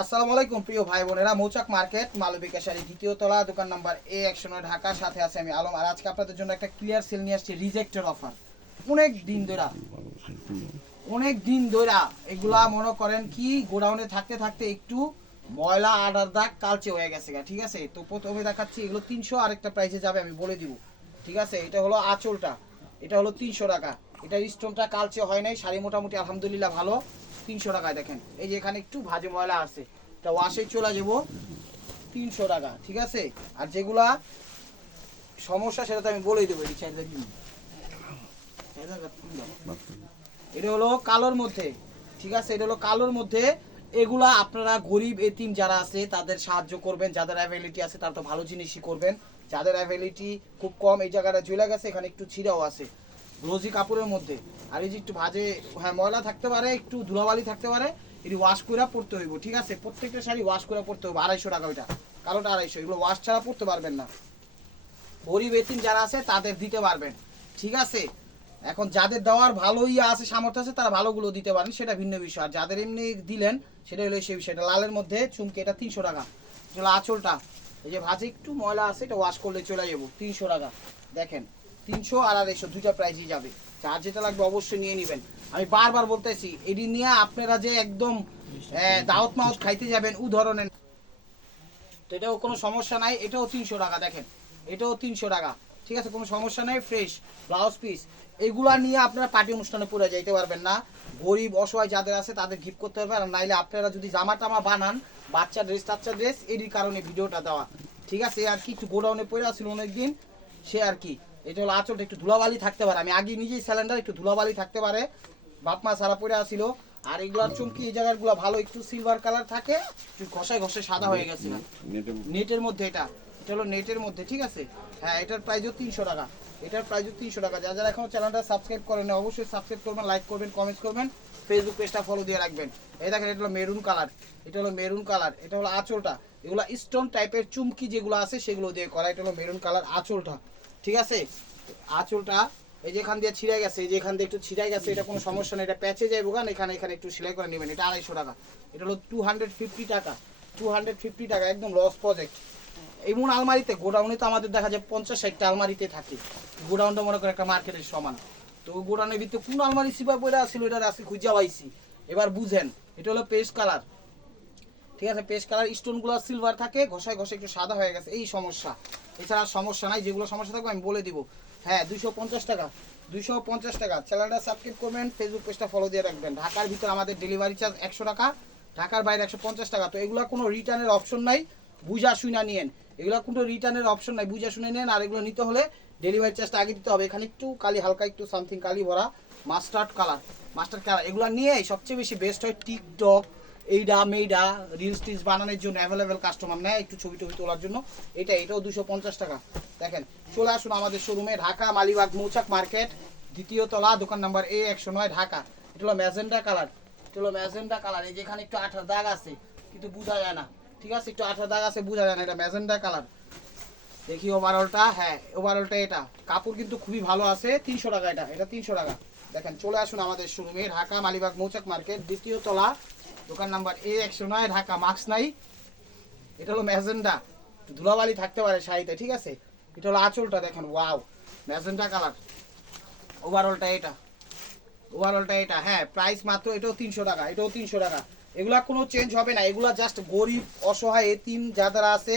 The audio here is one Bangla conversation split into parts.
আসসালামু আলাইকুম প্রিয় ভাই বোনেরা। মৌচাক মার্কেট মালবিকা শাড়ি দ্বিতীয় তলা দোকান নাম্বার এ একশো নয় ঢাকার সাথে আছে আমি আলম। আর আজকে আপনাদের জন্য একটা ক্লিয়ার সেল নিয়ে আসছি রিজেক্টের অফার অনেক দিন ধরে অনেক দিন ধরে এগুলা মনে করেন কি গোডাউনে থাকতে থাকতে একটু ময়লা আডার দাগ কালচে হয়ে গেছে গা, ঠিক আছে? তো প্রথমে দেখাচ্ছি এগুলো তিনশো আরেকটা প্রাইসে যাবে আমি বলে দিব। ঠিক আছে? এটা হলো আঁচলটা। এটা হলো তিনশো টাকা। এটার স্টোনটা কালচে হয় নাই শাড়ি মোটামুটি আলহামদুলিল্লাহ ভালো। তিনশো টাকায় দেখেন। এই যে এখানে একটু ভাজে ময়লা আছে। এটা ওয়াশে চলে যাব তিনশো টাকা, ঠিক আছে? আর যেগুলা সমস্যা, সেটা তো আমি বলেই দেবো, এই চাহিদা এটা হলো কালোর মধ্যে, ঠিক আছে? এটা হলো কালোর মধ্যে। এগুলা আপনারা গরিব এতিম যারা আছে, তাদের সাহায্য করবেন। যাদের অ্যাভেলিটি আছে, তারা তো ভালো জিনিসই করবেন। যাদের অ্যাভেলিটি খুব কম, এই জায়গাটা ঝুলে গেছে, এখানে একটু ছিঁড়াও আছে। রোজি কাপড়ের মধ্যে। আর এই যে একটু ভাজে হ্যাঁ ময়লা থাকতে পারে, একটু ধুলাবালি থাকতে পারে, এটি ওয়াশ করে পড়তে হইব, ঠিক আছে? প্রত্যেকটা শাড়ি ওয়াশ করে পড়তে হবে আড়াইশো টাকা ওইটা। কালোটা আড়াইশো, এগুলো ওয়াশ ছাড়া পড়তে পারবেন না। গরিব এতিম যারা আছে, তাদের দিতে পারবেন, ঠিক আছে? এখন যাদের দেওয়ার ভালোই আছে, সামর্থ্য আছে, তারা ভালোগুলো দিতে পারেন, সেটা ভিন্ন বিষয়। আর যাদের এমনি দিলেন, সেটা হলো সেই বিষয়টা। লালের মধ্যে চুমকে এটা তিনশো টাকা। আঁচলটা, এই যে ভাজে একটু ময়লা আছে, এটা ওয়াশ করলে চলে যাব, তিনশো টাকা। দেখেন তিনশো আর আড়াইশো দুইটা প্রাইজই যাবে। যার যেটা লাগবে অবশ্যই নিয়ে নেবেন। আমি বারবার বলতেছি, এটি নিয়ে আপনারা যে একদম দাওয়াত মাউত খাইতে যাবেন উ ধরনের তো এটাও কোনো সমস্যা নাই, এটাও তিনশো টাকা, দেখেন। এটাও তিনশো টাকা। ঠিক আছে, কোনো সমস্যা নাই ফ্রেশ ব্লাউজ পিস এগুলা নিয়ে আপনারা পার্টি অনুষ্ঠানে পরে যাইতে পারবেন না। গরিব, অসহায় যাদের আছে, তাদের গিফট করতে পারবেন। আর নাইলে আপনারা যদি জামা টামা বানান, বাচ্চা ড্রেস টাচ্চা ড্রেস এরই কারণে ভিডিওটা দেওয়া। ঠিক আছে, আর কি, একটু গোডাউনে পড়ে আসছিল অনেকদিন, সে আর কি। এটা হলো আঁচলটা একটু ধুলাবালি থাকতে পারে। আমি আগে নিজেই সিলিন্ডার একটু ধুলাবালি থাকতে পারে। বাপ মা সারা পড়ে আসছিল আর এগুলার চুমকি এই জায়গাগুলো ভালো একটু সিলভার কালার থাকে একটু ঘষায় ঘষে সাদা হয়ে গেছে। না নেটের মধ্যে। এটা। এটা হলো নেটের মধ্যে ঠিক আছে? হ্যাঁ এটার প্রাইসও তিনশো টাকা। এটার প্রাইসও তিনশো টাকা। যারা যারা এখনও চ্যানেলটা সাবস্ক্রাইব করেন না, অবশ্যই সাবস্ক্রাইব করবেন লাইক করবেন কমেন্ট করবেন ফেসবুক পেজটা ফলো দিয়ে রাখবেন। এই দেখেন এটা হলো মেরুন কালার এটা হলো মেরুন কালার এটা হলো আঁচলটা। এগুলো স্টোন টাইপের চুমকি যেগুলো আছে সেগুলো দিয়ে করা। এটা হলো মেরুন কালার আঁচলটা। ঠিক আছে? আঁচলটা এই যে এখান দিয়ে ছিঁড়ে গেছে, এই যে এখান দিয়ে একটু ছিঁড়ে গেছে, এটা কোনো সমস্যা নেই, এটা প্যাচে যাইবো গান এখানে এখানে একটু সেলাই করে নেবেন, এটা আড়াইশো টাকা। এটা হলো টু হান্ড্রেড ফিফটি টাকা টু হান্ড্রেড ফিফটি টাকা, একদম লস প্রজেক্ট এমন আলমারিতে, গোডাউনে তো আমাদের দেখা যায় পঞ্চাশ ষাটটা আলমারিতে থাকে গোডাউনটা মনে করে একটা মার্কেটের সমান। তো গোডাউনের ভিতরে কোন আলমারি সিপা পড়ে আসছিল এটা আজকে খুঁজে পাইছি। এবার বুঝেন, এটা হলো পেস্ট কালার। ঠিক আছে, পেস্ট কালার, স্টোনগুলো সিলভার থাকে, ঘষায় ঘষে একটু সাদা হয়ে গেছে, এই সমস্যা। এছাড়া সমস্যা নাই, যেগুলো সমস্যা থাকবে আমি বলে দিব। হ্যাঁ দুশো পঞ্চাশ টাকা দুশো পঞ্চাশ টাকা। চ্যানেলটা সাবস্ক্রাইব করবেন ফেসবুক পেজটা ফলো দিয়ে রাখবেন। ঢাকার ভিতরে আমাদের ডেলিভারি চার্জ একশো টাকা, ঢাকার বাইরে একশো পঞ্চাশ টাকা। তো এগুলো কোনো রিটার্নের অপশন নাই, বুঝা শুনা নিয়েন। এগুলো কোনো রিটার্নের অপশন নাই, বুঝা শুনে নেন আর এগুলো নিতে হলে ডেলিভারি চার্জটা আগে দিতে হবে। এখানে একটু কালি, হালকা একটু সামথিং কালি ভরা মাস্টার্ড কালার মাস্টার্ড কালার এগুলো নিয়ে সবচেয়ে বেশি বেস্ট হয় টিকটক এইডা, মেইডা রিলস টিলস বানানোর জন্য অ্যাভেলেবেল কাস্টমার নেয় একটু ছবি টবি তোলার জন্য। এটা, এটাও দুশো পঞ্চাশ টাকা। দেখেন, চলে আসুন আমাদের শোরুমে ঢাকা, মালিবাগ, মৌচাক মার্কেট, দ্বিতীয় তলা, দোকান নাম্বার এ একশো নয়, ঢাকা। এটা হলো ম্যাজেন্ডা কালার। এটা হলো ম্যাজেন্ডা কালার। এই যেখানে একটু আঠার দাগ আছে, কিন্তু বোঝা যায় না। ঠিক আছে? একটু আঠার দাগ আছে, বোঝা যায় না। এটা ম্যাজেন্ডা কালার। দেখি ওভারঅলটা হ্যাঁ ওভারঅলটা এটা। কাপড় কিন্তু খুবই ভালো আছে, তিনশো টাকা এটা। এটা তিনশো টাকা। দেখেন, চলে আসুন আমাদের শোরুমে ঢাকা, মালিবাগ, মৌচাক মার্কেট, দ্বিতীয় তলা দোকান নাম্বার এ একশো নয়, ঢাকা, মাস্ক নাই। এটা হলো ম্যাজেন্ডা। ধুলাবালি থাকতে পারে শাড়িতে, ঠিক আছে? এটা হলো আঁচলটা দেখেন ওয়াও ম্যাজেন্ডা কালার। ওভারঅলটা এটা। ওভারঅলটা এটা হ্যাঁ প্রাইস মাত্র এটাও তিনশো টাকা, এটাও তিনশো টাকা। এগুলা কোনো চেঞ্জ হবে না, এগুলা জাস্ট গরিব, অসহায়, এতিম যারা আছে,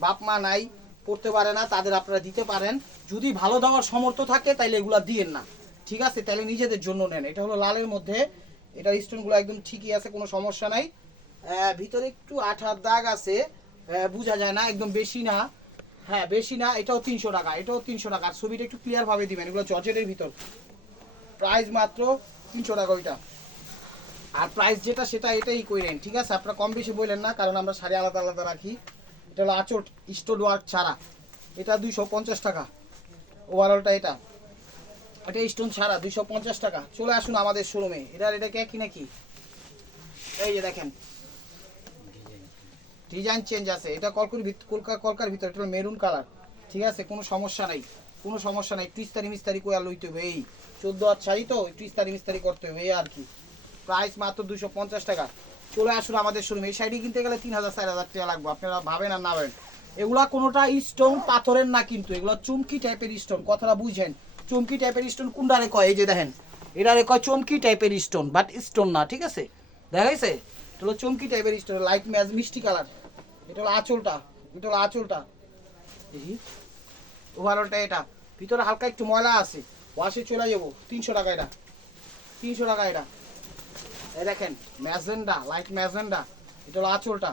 বাপ মা নাই, পড়তে পারে না, তাদের আপনারা দিতে পারেন। যদি ভালো দেওয়ার সমর্থ থাকে, তাইলে এগুলা দিয়েন না। ঠিক আছে? তাহলে নিজেদের জন্য নেন। এটা হলো লালের মধ্যে এটা স্টোনগুলো একদম ঠিকই আছে কোনো সমস্যা নাই। ভিতরে একটু আঠার দাগ আছে আহ, বোঝা যায় না একদম বেশি না। হ্যাঁ বেশি না এটাও তিনশো টাকা এটাও তিনশো টাকা। ছবিটা একটু ক্লিয়ার ভাবে দিবেন এগুলো জর্জেটের ভিতর। প্রাইস মাত্র তিনশো টাকা ওইটা। আর প্রাইস যেটা সেটা এটাই কইলেন ঠিক আছে? আপনারা কম বেশি বললেন না কারণ আমরা শাড়ি আলাদা আলাদা রাখি। এটা হলো আচট স্টোন ওয়ার্ক ছাড়া। এটা দুইশো পঞ্চাশ টাকা। ওভারঅলটা এটা। এটা স্টোন ছাড়া, দুইশো পঞ্চাশ টাকা। চলে আসুন আমাদের শোরুমে এটা কে কি নাকি? এই যে দেখেন। ডিজাইন চেঞ্জ আছে। এটা কলকুর কলকার কলকার ভিতরে। এটা মেরুন কালার ঠিক আছে? কোনো সমস্যা নাই। কোনো সমস্যা নাই। ইস্তারি মিস্তারি করে লইতে হবে এই চোদ্দ আর শাড়ি তো ইস্তারি মিস্তারি করতে হবে এই আর কি। প্রাইস মাত্র দুশো পঞ্চাশ টাকা। চলে আসুন আমাদের শোরুমে এই শাড়ি কিনতে গেলে তিন হাজার, চার হাজার টাকা লাগবে। আপনারা ভাবেন আর না ভাবেন। এগুলা কোনোটা স্টোন পাথরের না কিন্তু। এগুলো চুমকি টাইপের স্টোন কথাটা বুঝেন। চুমকি টাইপের স্টোন কোনটারে কয়? এই যে দেখেন এটারে কয় চমকি টাইপের স্টোন বাট স্টোন না, ঠিক আছে? দেখা গেছে? এটা হলো চমকি টাইপের স্টোন লাইট ম্যাজ, মিষ্টি কালার এটা হলো আঁচলটা, এটা হলো আঁচলটা। দেখি। ওভারঅলটা এটা। ভিতরে হালকা একটু ময়লা আছে। ওয়াশে চলে যাব। তিনশো টাকা এটা। তিনশো টাকা এটা। এই দেখেন, ম্যাজেন্ডা লাইট ম্যাজেন্ডা। এটা হলো আঁচলটা।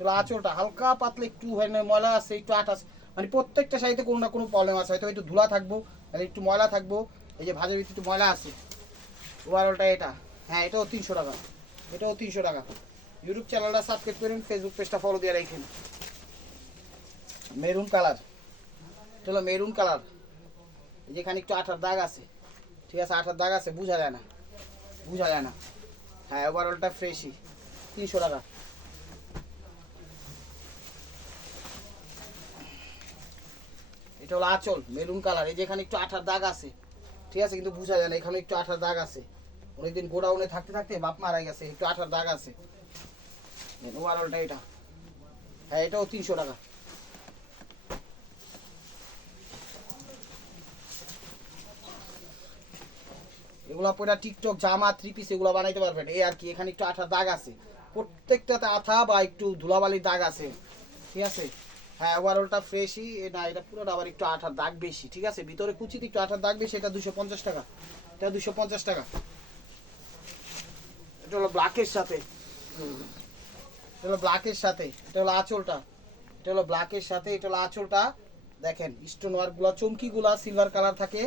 এটা আঁচলটা। হালকা পাতলা একটু হয় ময়লা আছে, একটু আঠাস মানে প্রত্যেকটা শাড়িতে কোনো না কোনো প্রবলেম আছে। হয়তো একটু ধুলা থাকব আর একটু ময়লা থাকব। এই যে ভাজের ভিতরে একটু ময়লা আছে। ওভারঅলটা এটা। হ্যাঁ এটাও তিনশো টাকা। এটাও তিনশো টাকা। ইউটিউব চ্যানেলটা সাবস্ক্রাইব করুন ফেসবুক পেজটা ফলো দিয়ে রাখেন। মেরুন কালার হলো মেরুন কালার যেখানে একটু আঠার দাগ আছে। ঠিক আছে, আঠার দাগ আছে, বোঝা যায় না। বোঝা যায় না। হ্যাঁ ওভারঅলটা ফ্রেশই তিনশো টাকা। এটা হলো আঁচল, মেরুন কালার, এই যেখানে একটু আঠার দাগ আছে, ঠিক আছে? কিন্তু বোঝা যায় না, এখানে একটু আঠার দাগ আছে। অনেকদিন গোডাউনে থাকতে থাকতে বাপ মারা গেছে, একটু আঠার দাগ আছে। ওভারঅলটা এটা। হ্যাঁ এটাও তিনশো টাকা। এগুলা পরে টিকটক, জামা থ্রি পিস এগুলো বানাইতে পারবেন। এই আর কি, এখানে একটু আঠার দাগ আছে। প্রত্যেকটাতে আঠা বা একটু ধুলাবালির দাগ আছে, ঠিক আছে? হ্যাঁ ওভারঅলটা ফ্রেশই না এটা পুরোটা আবার একটু আঠার দাগ বেশি ঠিক আছে? ভিতরে কুচিতে একটু আঠার দাগ বেশি এটা দুশো পঞ্চাশ টাকা। এটা দুশো পঞ্চাশ টাকা। এটা হলো ব্ল্যাকের সাথে। এটা হলো ব্ল্যাকের সাথে। এটা হলো আঁচলটা। এটা হলো ব্ল্যাকের সাথে এটা হলো আঁচলটা। দেখেন স্টোন ওয়ার্কগুলো চমকিগুলা সিলভার কালার থাকে।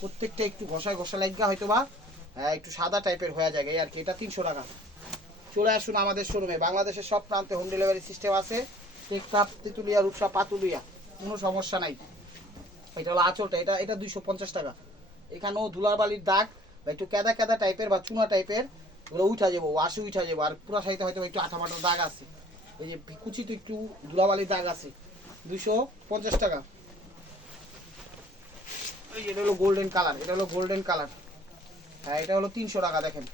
প্রত্যেকটা একটু ঘষায় ঘষা লাগা হয়তো বা হ্যাঁ, একটু সাদা টাইপের হয়ে যায় আর কি। এটা তিনশো টাকা। চলে আসুন আমাদের শোরুমে বাংলাদেশের সব প্রান্তে হোম ডেলিভারি সিস্টেম আছে। টেকটাপ তেঁতুলিয়া, রূপসা, পাতুলিয়া, কোনো সমস্যা নাই। এটা হলো আঁচলটা, এটা এটা দুইশো পঞ্চাশ টাকা। এখানেও ধুলার বালির দাগ, বা একটু কেদা কেদা টাইপের বা চুনা টাইপের ওগুলো উঠা যাব ওয়াশে উঠা যাব, আর পুরা সাইতে হয়তো একটু আঠা মাটার দাগ আছে। ওই যে কুচিতে একটু ধুলাবালির দাগ আছে, দুইশো পঞ্চাশ টাকা। এটা হলো গোল্ডেন কালার এটা হলো গোল্ডেন কালার হ্যাঁ এটা হলো তিনশো টাকা, দেখেন।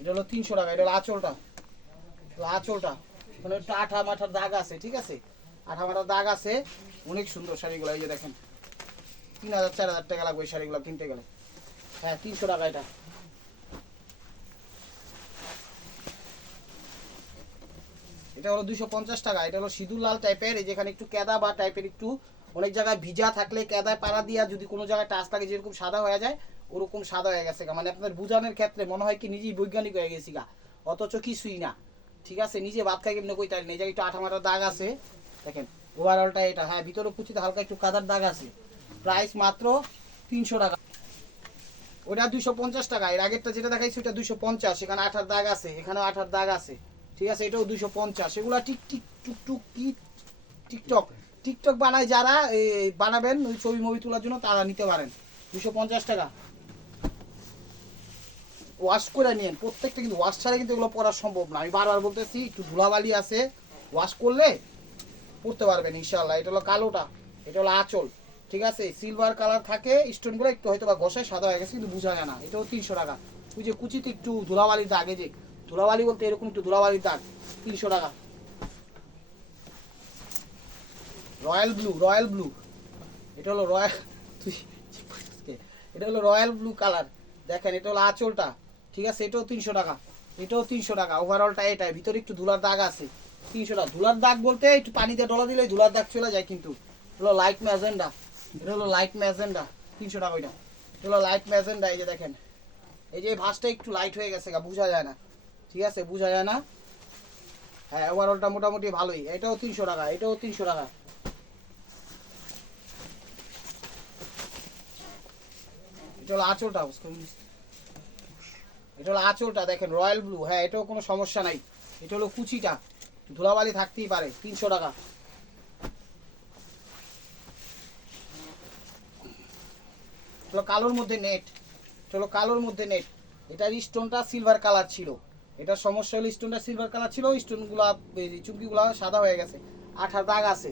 এটা হলো তিনশো টাকা, এটা হলো আঁচলটা। আঁচলটা। মানে একটু আঠা মাঠার দাগ আছে, ঠিক আছে? আঠা মাঠার দাগ আছে। অনেক সুন্দর শাড়িগুলো, এই যে দেখেন। তিন হাজার, চার হাজার টাকা লাগবে এই শাড়িগুলো কিনতে গেলে। হ্যাঁ তিনশো টাকা এটা। এটা হলো দুইশো পঞ্চাশ টাকা। এটা হলো সিঁদুর লাল টাইপের এই যেখানে একটু কেদা বা টাইপের একটু অনেক জায়গায় ভিজা থাকলে কেদায় পাড়া দিয়া যদি কোনো জায়গায় টাচ থাকে, যেরকম সাদা হয়ে যায়, ওরকম সাদা হয়ে গেছে মানে আপনার বুঝানোর ক্ষেত্রে মনে হয় কি নিজেই বৈজ্ঞানিক হয়ে গেছি গা। অথচ কিছুই না। ঠিক আছে, নিজে ভাত খাই কেমনি কই তাই না এই জায়গায় একটু আঠা মাটার দাগ আছে। দেখেন ওভারঅলটা এটা। হ্যাঁ ভিতরে কুচিতে হালকা একটু কাদার দাগ আছে। প্রাইস মাত্র তিনশো টাকা। ওটা দুইশো পঞ্চাশ টাকা। এর আগেরটা যেটা দেখাইছি ওটা দুইশো পঞ্চাশ। এখানে আঠার দাগ আছে, এখানেও আঠার দাগ আছে। ঠিক আছে, এটাও দুইশো পঞ্চাশ। এগুলা টিক টিক, টুক টুক, কি? টিকটক টিকটক বানায় যারা বানাবেন ওই ছবি, মুভি তোলার জন্য, তারা নিতে পারেন। দুশো পঞ্চাশ টাকা। ওয়াশ করে নিন। প্রত্যেকটা কিন্তু ওয়াশ ছাড়া কিন্তু এগুলো পরা সম্ভব না। আমি বারবার বলতেছি, একটু ধুলাবালি আছে ওয়াশ করলে পড়তে পারবেন ইনশাল্লাহ এটা হলো কালোটা, এটা হলো আঁচল, ঠিক আছে? সিলভার কালার থাকে স্টোনগুলো একটু হয়তো বা ঘষায় সাদা হয়ে গেছে, কিন্তু বোঝা যায় না। এটাও তিনশো টাকা। ওই যে কুচিতে একটু ধুলাবালির দাগ, এই যে ধুলাবালি বলতে এরকম একটু ধুলাবালির দাগ, তিনশো টাকা। Royal blue royal blue. এটা হলো রয়্যাল এটা হলো রয়্যাল ব্লু কালার। দেখেন, এটা হলো আঁচলটা। ঠিক আছে? এটাও তিনশো টাকা। এটাও তিনশো টাকা। ওভারঅলটা এটাই। ভিতরে একটু ধুলার দাগ আছে। তিনশো টাকা। ধুলার দাগ বলতে একটু পানিতে ডলা দিলে ধুলার দাগ চলে যায় কিন্তু। হলো লাইট ম্যাজেন্ডা এটা হলো লাইট ম্যাজেন্ডা তিনশো টাকা ওইটা। হলো লাইট ম্যাজেন্ডা এই যে দেখেন। এই যে ভাঁজটা একটু লাইট হয়ে গেছে গা, বোঝা যায় না। ঠিক আছে? বোঝা যায় না? হ্যাঁ ওভারঅলটা মোটামুটি ভালোই। এটাও তিনশো টাকা। এটাও তিনশো টাকা। এটা হলো এটা হলো আঁচলটা, দেখেন, রয়্যাল ব্লু। হ্যাঁ এটাও কোনো সমস্যা নাই। এটা হলো কুচিটা। ধুলাবালি থাকতেই পারে, তিনশো টাকা। হলো কালোর মধ্যে নেট। এটা হলো কালোর মধ্যে নেট। এটার স্টোনটা সিলভার কালার ছিল। এটার সমস্যা হলো স্টোনটা সিলভার কালার ছিল, স্টোনগুলা চুমকিগুলা সাদা হয়ে গেছে। আঠার দাগ আছে।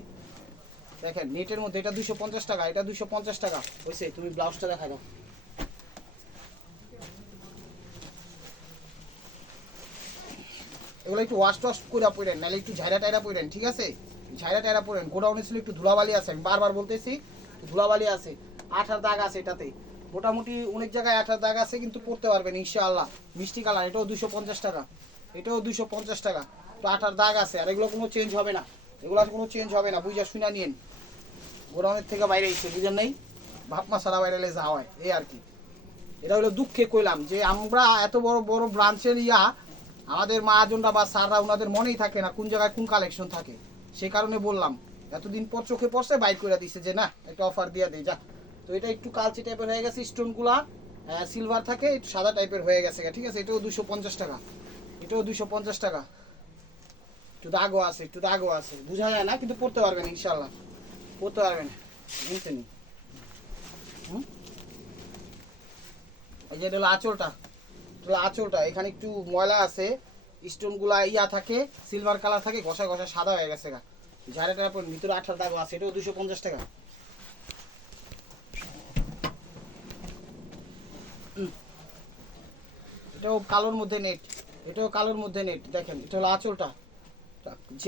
দেখেন, নেটের মধ্যে এটা দুশো টাকা, এটা দুশো টাকা। হয়েছে তুমি ব্লাউজটা দেখা দাও। এগুলো একটু ওয়াশ টস করে পড়েন নাহলে একটু ঝাইরা টাইরা পড়েন ঠিক আছে? ঝাইরা টাইরা পড়েন গোডাউনে ছিল একটু ধুলাবালি আছে, আমি বারবার বলতেছি, ধুলাবালি আছে, আঠার দাগ আছে এটাতে। মোটামুটি অনেক জায়গায় আঠার দাগ আছে কিন্তু পড়তে পারবেন, ইনশাআল্লাহ। মিষ্টি কালার, এটাও দুশো পঞ্চাশ টাকা। এটাও দুশো পঞ্চাশ টাকা। তো আঠার দাগ আছে, আর এগুলো কোনো চেঞ্জ হবে না। এগুলো আর কোনো চেঞ্জ হবে না, বুঝা শুনা নিন গোডাউনের থেকে বাইরে এসে বুঝেন নেই? ভাব মশালা বাইরে যাওয়া হয় এই আর কি। এটা হলো দুঃখে কইলাম যে আমরা এত বড় বড় ব্রাঞ্চের ইয়া আমাদের মহাজনরা বা স্যাররা ওনাদের মনেই থাকে না কোন জায়গায় কোন কালেকশন থাকে। সেই কারণে বললাম, এতদিন পর চোখে পড়ছে বাইক করে দিছে যে না, একটা অফার দিয়ে দেই যা তো এটা একটু কালচে টাইপের হয়ে গেছে স্টোনগুলা সিলভার থাকে, একটু সাদা টাইপের হয়ে গেছে ঠিক আছে? এটাও দুশো পঞ্চাশ টাকা। এটাও দুশো পঞ্চাশ টাকা। একটু দাগও আছে, একটু দাগও আছে। বোঝা যায় না, কিন্তু পড়তে পারবেন ইনশাল্লাহ পড়তে পারবেন। বুঝছেন? এই যে এটা হলো আঁচলটা। আঁচলটা, এখানে একটু ময়লা আছে, স্টোনগুলা ইয়া থাকে সিলভার কালার থাকে ঘষা ঘষা সাদা হয়ে গেছে গা। ঝাড়াটার পর ভিতরে আঠার দাগ আছে, এটাও দুশো পঞ্চাশ টাকা। এটাও কালোর মধ্যে নেট এটাও কালোর মধ্যে নেট দেখেন, এটা হলো আঁচলটা।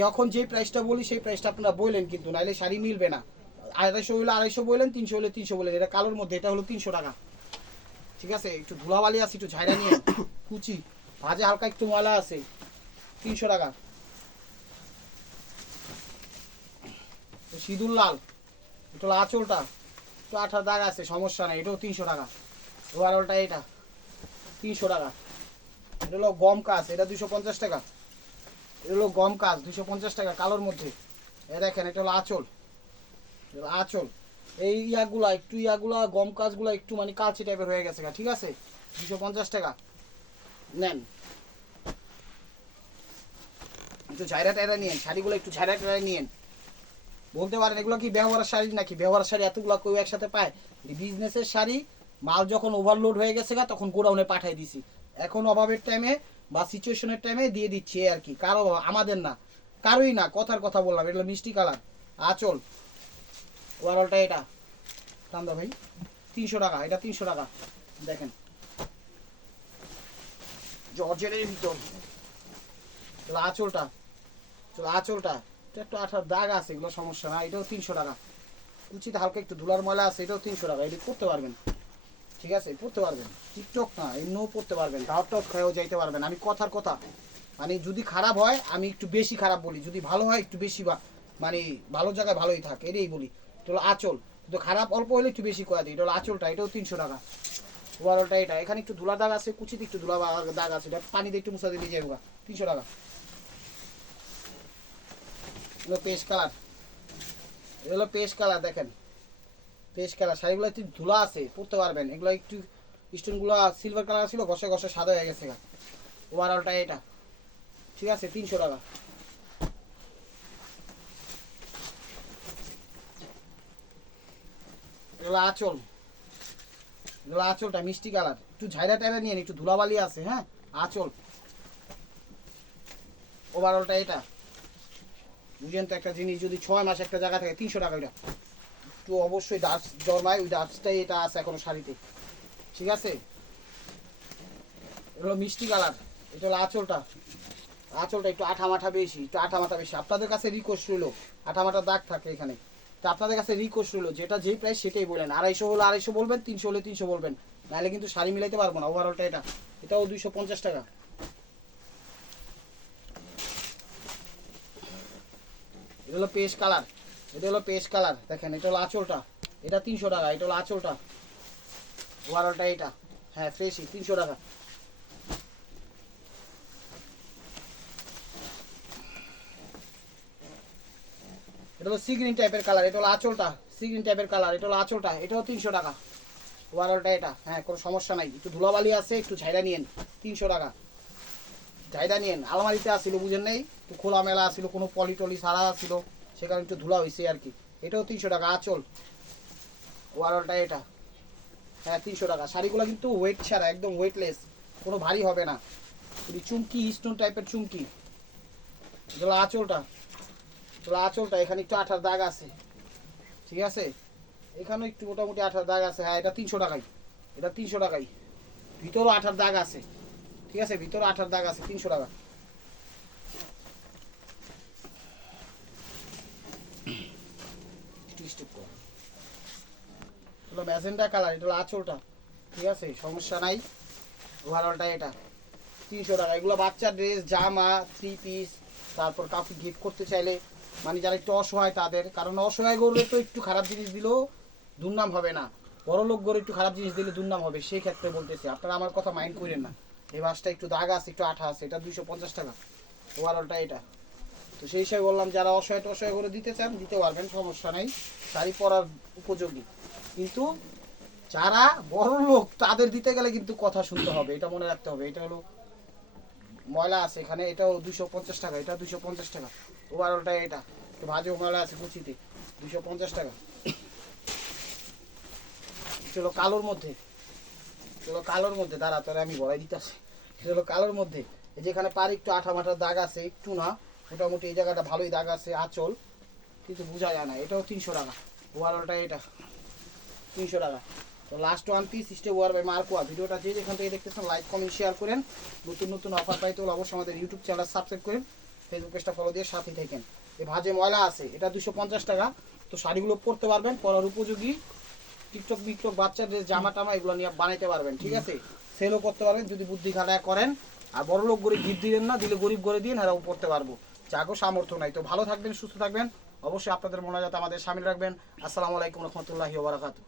যখন যে প্রাইসটা বলি, সেই প্রাইসটা আপনারা বললেন কিন্তু, নাইলে শাড়ি মিলবে না। আড়াইশো হলে আড়াইশো বললেন তিনশো হলে তিনশো বললেন এটা কালোর মধ্যে, এটা হলো তিনশো টাকা। ঠিক আছে, একটু ধুলাবালি আছে, একটু ঝাইরা নিয়ে কুচি, ভাজে হালকা একটু ময়লা আছে, তিনশো টাকা। সিঁদুর লাল হলো আঁচলটা একটু আঠার দাগ আছে, সমস্যা নেই, এটাও তিনশো টাকা। ওভারঅলটা এটা তিনশো টাকা। এটা হলো গম কাজ এটা দুশো পঞ্চাশ টাকা। এটা হলো গম কাজ দুশো পঞ্চাশ টাকা কালোর মধ্যে। এ দেখেন, এটা হলো আঁচল। আঁচল। এই ইয়াগুলা, একটু ইয়াগুলা, গম কাজগুলা একটু মানে কালচে টাইপের হয়ে গেছে ঠিক আছে? দুশো পঞ্চাশ টাকা। নেন। একটু ঝাইরা টাইরা নিয়েন, শাড়িগুলো একটু ঝাইরা টাইরা নিয়েন। বলতে পারেন, এগুলো কি ব্যবহারের শাড়ি নাকি? ব্যবহারের শাড়ি এতগুলো কেউ একসাথে পায়? বিজনেসের শাড়ি, মাল যখন ওভারলোড হয়ে গেছে গা, তখন গোডাউনে পাঠিয়ে দিছি। এখন অভাবের টাইমে বা সিচুয়েশনের টাইমে দিয়ে দিচ্ছি আর কি। কারও আমাদের না, কারোই না, কথার কথা বললাম, এটা হলো মিষ্টি কালার আচল ওভারঅলটা এটা। দামদা ভাই। তিনশো টাকা, এটা তিনশো টাকা। দেখেন। জর্জেটের ভিতর। আঁচলটা। চলো আঁচলটা। একটু আঠার দাগ আছে, এগুলো সমস্যা না, এটাও তিনশো টাকা। কুচিতে হালকা একটু ধুলার ময়লা আছে, এটাও তিনশো টাকা, এটা করতে পারবেন। ঠিক আছে, পড়তে পারবেন। টিকটক না, এমনিও পড়তে পারবেন টাওয়াত খেয়েও যাইতে পারবেন। আমি কথার কথা মানে যদি খারাপ হয়, আমি একটু বেশি খারাপ বলি। যদি ভালো হয়, একটু বেশি মানে ভালো জায়গায় ভালোই থাকে, এটাই বলি। এটা হলো আঁচল। কিন্তু খারাপ অল্প হলে একটু বেশি করে দিই এটা হলো আঁচলটা, এটাও তিনশো টাকা। ওভারঅলটা এটা। এখানে একটু ধুলা দাগ আছে, কুচিতে একটু ধুলা দাগ আছে। এটা পানিতে একটু মুছা দিয়ে যাব তিনশো টাকা। এগুলো পেস্ট কালার। এগুলো পেস্ট কালার, দেখেন। Paste colour. শাড়িগুলো একটু ধুলা আছে, পরতে পারবেন। এগুলো একটু স্টোনগুলো সিলভার কালার ছিল, ঘষে ঘষে সাদা হয়ে গেছে ওভারঅলটা এটা। ঠিক আছে, তিনশো টাকা। এগুলো আঁচল। এগুলো আঁচলটা মিষ্টি কালার। একটু ঝাইরা টাইরা নিয়ে একটু ধুলাবালি আছে হ্যাঁ? আঁচল। ওভারঅলটা এটা। বুঝেন তো, একটা জিনিস যদি ছয় মাস একটা জায়গা থাকে, তিনশো টাকা এটা একটু অবশ্যই ডাস্ট জন্মায়, ওই ডাস্টটাই এটা আছে এখনও শাড়িতে। ঠিক আছে? এটা মিষ্টি কালার। এটা হলো আঁচলটা। আঁচলটা একটু আঠা মাঠা বেশি, একটু আঠা মাঠা বেশি। আপনাদের কাছে রিকোয়েস্ট রইল আঠা মাঠা দাগ থাকে এখানে। তো আপনাদের কাছে রিকোয়েস্ট রইল, যেটা যেই প্রাইস সেটাই বলেন। আড়াইশো হলে আড়াইশো বলবেন, তিনশো হলে তিনশো বলবেন। নাহলে কিন্তু শাড়ি মিলাইতে পারব না ওভারঅলটা এটা। এটাও দুইশো পঞ্চাশ টাকা। এটা হলো পেস্ট কালার। এটা হলো পেস্ট কালার, দেখেন, এটা হলো আঁচলটা। এটা তিনশো টাকা, এটা হলো আঁচলটা। ওভারঅলটা এটা। হ্যাঁ ফ্রেশই তিনশো টাকা। এটা হলো সি গ্রিন টাইপের কালার এটা হলো আঁচলটা সি গ্রিন টাইপের কালার এটা হলো আঁচলটা, এটাও তিনশো টাকা। ওভারঅলটা এটা হ্যাঁ কোনো সমস্যা নাই। একটু ধুলাবালি আছে, একটু ঝাইরা নিয়েন, তিনশো টাকা। ঝাইরা নিয়েন, আলমারিতে আসছিল বুঝেন নেই? একটু খোলা মেলা আসছিল কোনো পলি টলি সারা আসছিল সেখানে একটু ধুলা হয়েছে আর কি। এটাও তিনশো টাকা, আঁচল। ওভারঅলটা এটা। হ্যাঁ তিনশো টাকা। শাড়িগুলো কিন্তু ওয়েট ছাড়া, একদম ওয়েটলেস কোনো ভারী হবে না। চুমকি স্টোন টাইপের চুমকি, এগুলো আঁচলটা। আসলে আঁচলটা, এখানে একটু আঠার দাগ আছে। ঠিক আছে? এখানেও একটু মোটামুটি আঠার দাগ আছে। হ্যাঁ এটা তিনশো টাকাই। এটা তিনশো টাকাই। ভিতরও আঠার দাগ আছে। ঠিক আছে? ভিতরে আঠার দাগ আছে, তিনশো টাকা। ম্যাজেন্ডা কালার, এটা আঁচলটা। ঠিক আছে? সমস্যা নাই। ওভারঅলটা এটা। তিনশো টাকা। এগুলো বাচ্চার ড্রেস জামা থ্রি পিস তারপর কাউকে গিফট করতে চাইলে মানে যারা একটু অসহায় তাদের। কারণ অসহায় গরুরে তো একটু খারাপ জিনিস দিলেও দুর্নাম হবে না। বড় লোক গরু একটু খারাপ জিনিস দিলে দুর্নাম হবে, সেই ক্ষেত্রে বলতেছি, আপনারা আমার কথা মাইন্ড করেন না। এই বাসটা একটু দাগ আছে, একটু আঠা আছে, এটা দুইশো পঞ্চাশ টাকা। ওভারঅলটা এটা। তো সেই হিসাবে বললাম, যারা অসহায় টসহায় করে দিতে চান, দিতে পারবেন, সমস্যা নেই। শাড়ি পরার উপযোগী। কিন্তু যারা বড় লোক, তাদের দিতে গেলে কিন্তু কথা শুনতে হবে, এটা মনে রাখতে হবে। এটা হলো ময়লা আছে এখানে, এটাও দুশো পঞ্চাশ টাকা, এটা দুশো পঞ্চাশ টাকা। ওভারঅলটা এটা ভাজেও ময়লা আছে কুচিতে, দুশো পঞ্চাশ টাকা। চলো কালোর মধ্যে, চলো কালোর মধ্যে, দাঁড়া তোরা আমি বলাই দিতেছি। হলো কালোর মধ্যে যেখানে পার একটু আঠা মাঠার দাগ আছে, একটু না, মোটামুটি এই জায়গাটা ভালোই দাগ আছে, আঁচল, কিন্তু বোঝা যায় না, এটাও তিনশো টাকা ওভারঅলটা এটা, তিনশো টাকা। তো লাস্ট ওয়ান পিস স্টে ওয়ার বাই মার্কোয়া ভিডিওটা যে যেখান থেকে দেখতেছেন লাইক কমেন্ট শেয়ার করেন। নতুন নতুন অফার পাইতে হলে অবশ্যই আমাদের ইউটিউব চ্যানেল সাবস্ক্রাইব করেন। ফেসবুক পেজটা ফলো দিয়ে সাথে থাকেন। এই ভাজে ময়লা আছে, এটা দুশো পঞ্চাশ টাকা। তো শাড়িগুলো পরতে পারবেন, পরার উপযোগী। টিকটক বিকটক বাচ্চা ড্রেস জামা টামা এগুলো নিয়ে বানাইতে পারবেন, ঠিক আছে? সেলও করতে পারবেন, যদি বুদ্ধি খাটায় করেন। আর বড় লোক গরিব গিফট দিলেন না, দিলে গরিব করে দিন আর পড়তে পারব। যাগো সামর্থ্য নাই। তো ভালো থাকবেন, সুস্থ থাকবেন। অবশ্যই আপনাদের মনে যাতে আমাদের সামিল রাখবেন। আসসালামু আলাইকুম রহমতুল্লাহি ওবরাকাতু